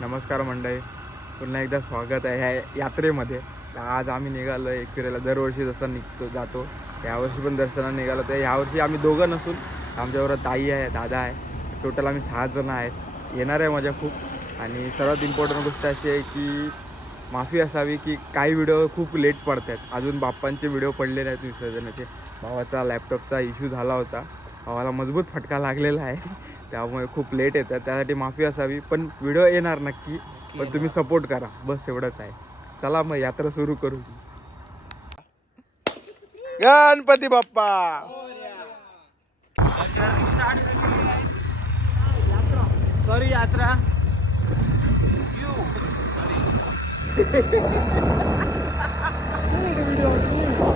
नमस्कार मंडळी, पुन्हा एकदा स्वागत आहे ह्या यात्रेमध्ये. तर आज आम्ही निघालो आहे एकविरेला. दरवर्षी जसं जातो यावर्षी पण दर्शनाला निघालो. तर यावर्षी आम्ही दोघं नसून आमच्याबरोबर ताई आहे, दादा आहे, टोटल आम्ही 6 जण आहेत. येणार आहे मजा खूप. आणि सर्वात इम्पॉर्टंट गोष्ट अशी आहे की माफी असावी की काही व्हिडिओ खूप लेट पडत आहेत. अजून बाप्पांचे व्हिडिओ पडले नाहीत विसर्जनाचे. भावाचा लॅपटॉपचा इश्यू झाला होता, भावाला मजबूत फटका लागलेला आहे, त्यामुळे खूप लेट येतात. त्यासाठी माफी असावी, पण व्हिडिओ येणार नक्की. पण तुम्ही सपोर्ट करा, बस एवढंच आहे. चला मग यात्रा सुरू करू. गणपती बाप्पा. सॉरी यात्रा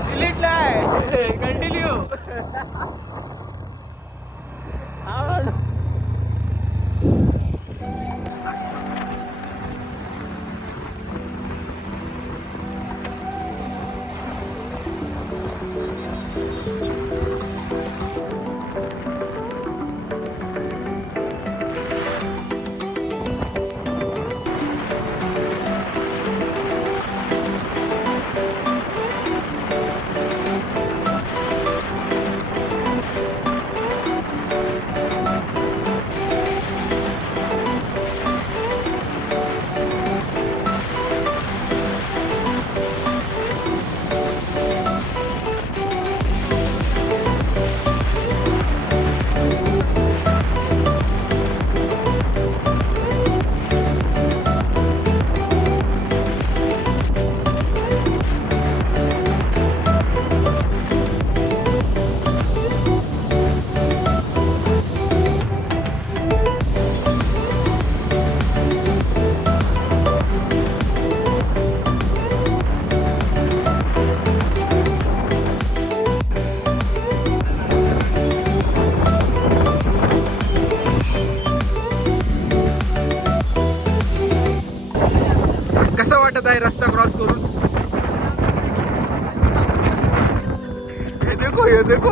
डिलीट नाही कंटिन्यू. कसं वाटत आहे रस्ता क्रॉस करून? हे देखो, हे देखो.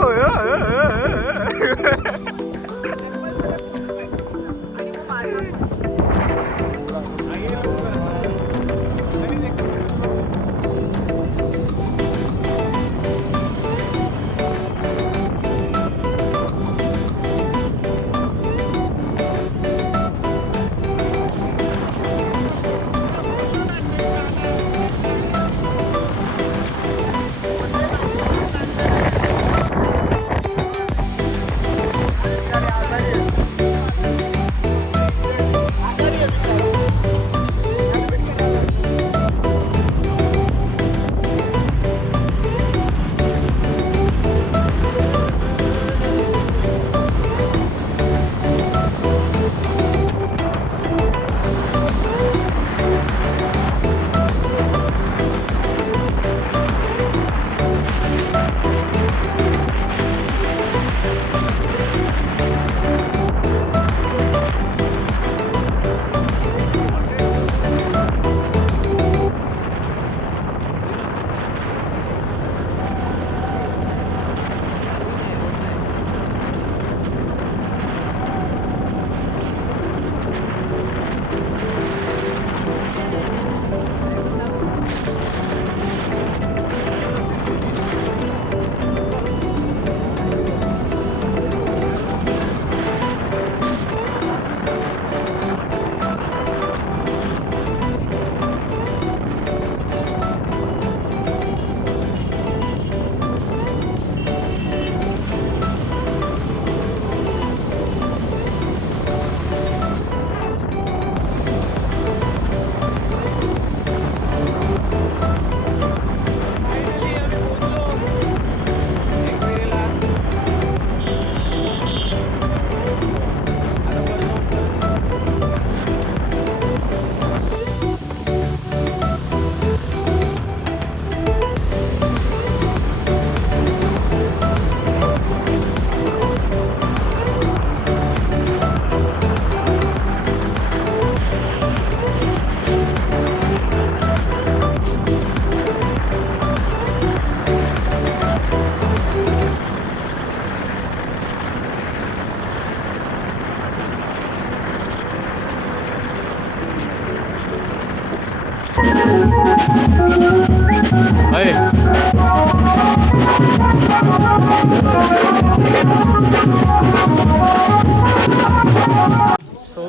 सो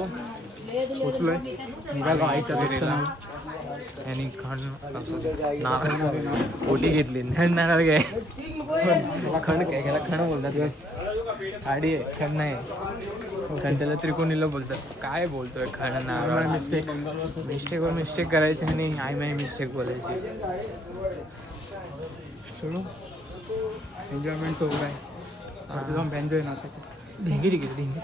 पोचलोय, निघालो आईच्या दर्शनाला आणि ओटी घेतली नारळ काय खण काय त्याला खण बोलतात गाडी आहे खण नाही खण त्याला त्रिकोणीला बोलतात काय बोलतोय खण नारळ मिस्टेकवर मिस्टेक करायची आणि आय माय मिस्टेक बोलायची चलो एन्जॉयमेंट तो काय वरती जाऊन एन्जॉय नाचायचं ढेंगी ढेंगी ढेंगी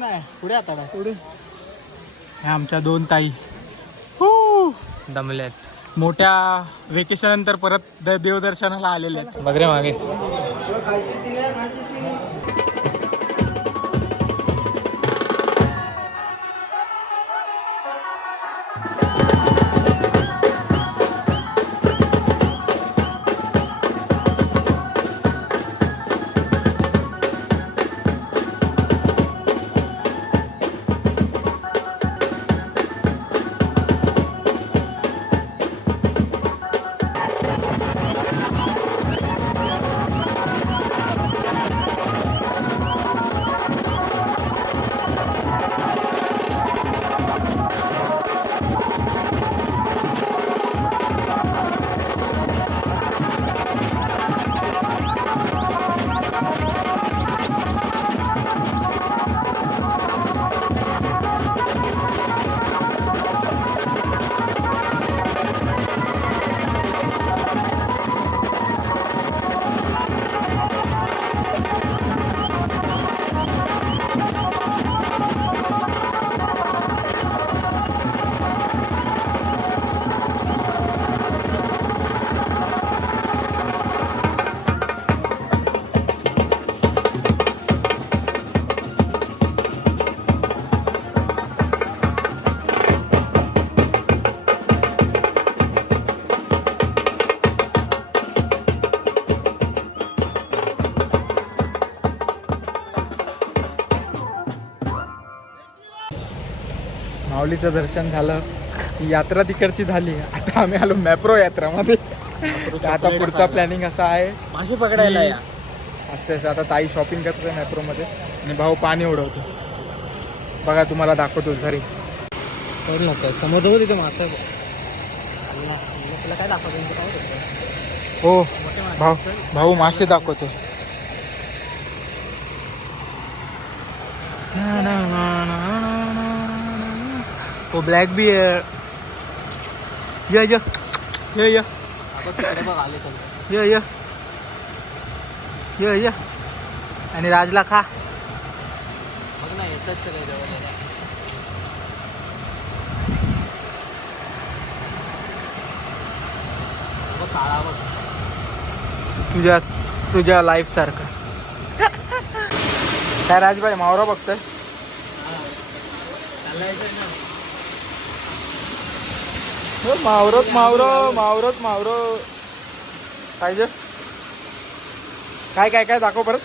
नाही पुढे आता काय पुढे ह्या आमच्या 2 ताई दमल्यात मोठ्या वेकेशन नंतर परत देवदर्शनाला आलेले आहेत. बघ रे मागे माऊलीचं दर्शन झालं, ही यात्रा तिकडची झाली. आता आम्ही आलो मॅप्रो यात्रामध्ये. आता पुढचा प्लॅनिंग असा आहे मासे पकडायला या असते. आता ताई शॉपिंग करतोय मॅप्रोमध्ये आणि भाऊ पाणी उडवतो. बघा तुम्हाला दाखवतो झरी. करू नको समोर जाऊ तिथे मासा तुला काय दाखवतो काय हो भाऊ भाऊ मासे दाखवतो. हो ब्लॅक बियर ये ये ये ये ये ये ये ये आणि राजला खा. बघ ना येतच सगळे जवळ काळा बघ तुझ्या लाईफ सारखं. काय राजभाई मावरा बघतोय. मावरत मावरत पाहिजे. काय काय काय दाखव परत.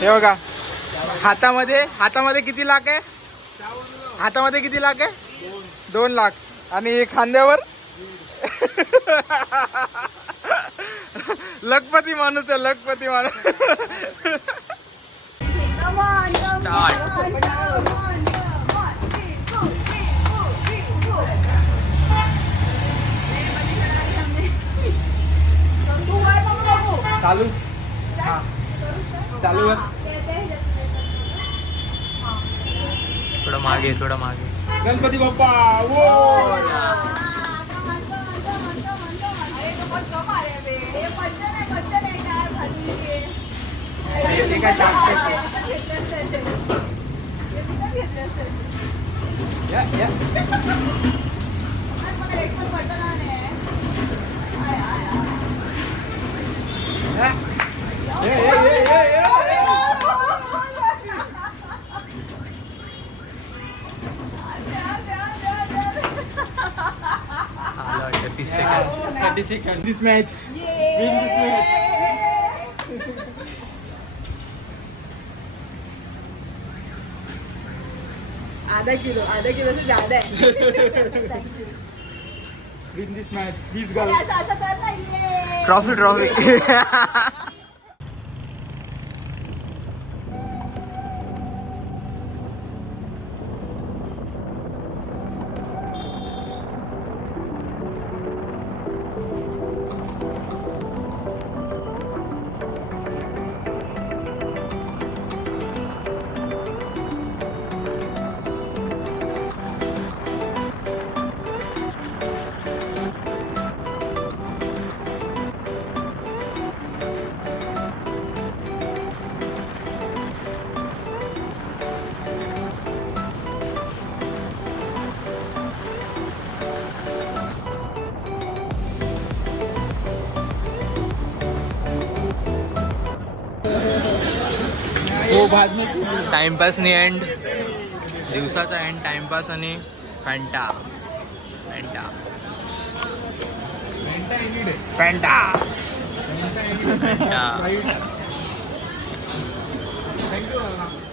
हे बघा हातामध्ये किती लाख आहे. हातामध्ये किती लाख आहे. 2 लाख आणि खांद्यावर लखपती माणूस आहे. लखपती माणूस. चालू चालू थोडं मागे थोडं मागे. गणपती बाप्पा वो. सेकंड 30 सेकंड दिस मॅच विन दिस मॅच. आधा किलो से ज्यादा है. विन दिस मॅच दिस गर्ल. असं कर ना ये. ट्रॉफी हो बाद में टाइमपासनी एंड दिवसाचा एंड टाइमपास आणि Fanta Fanta Fanta Fanta thank you.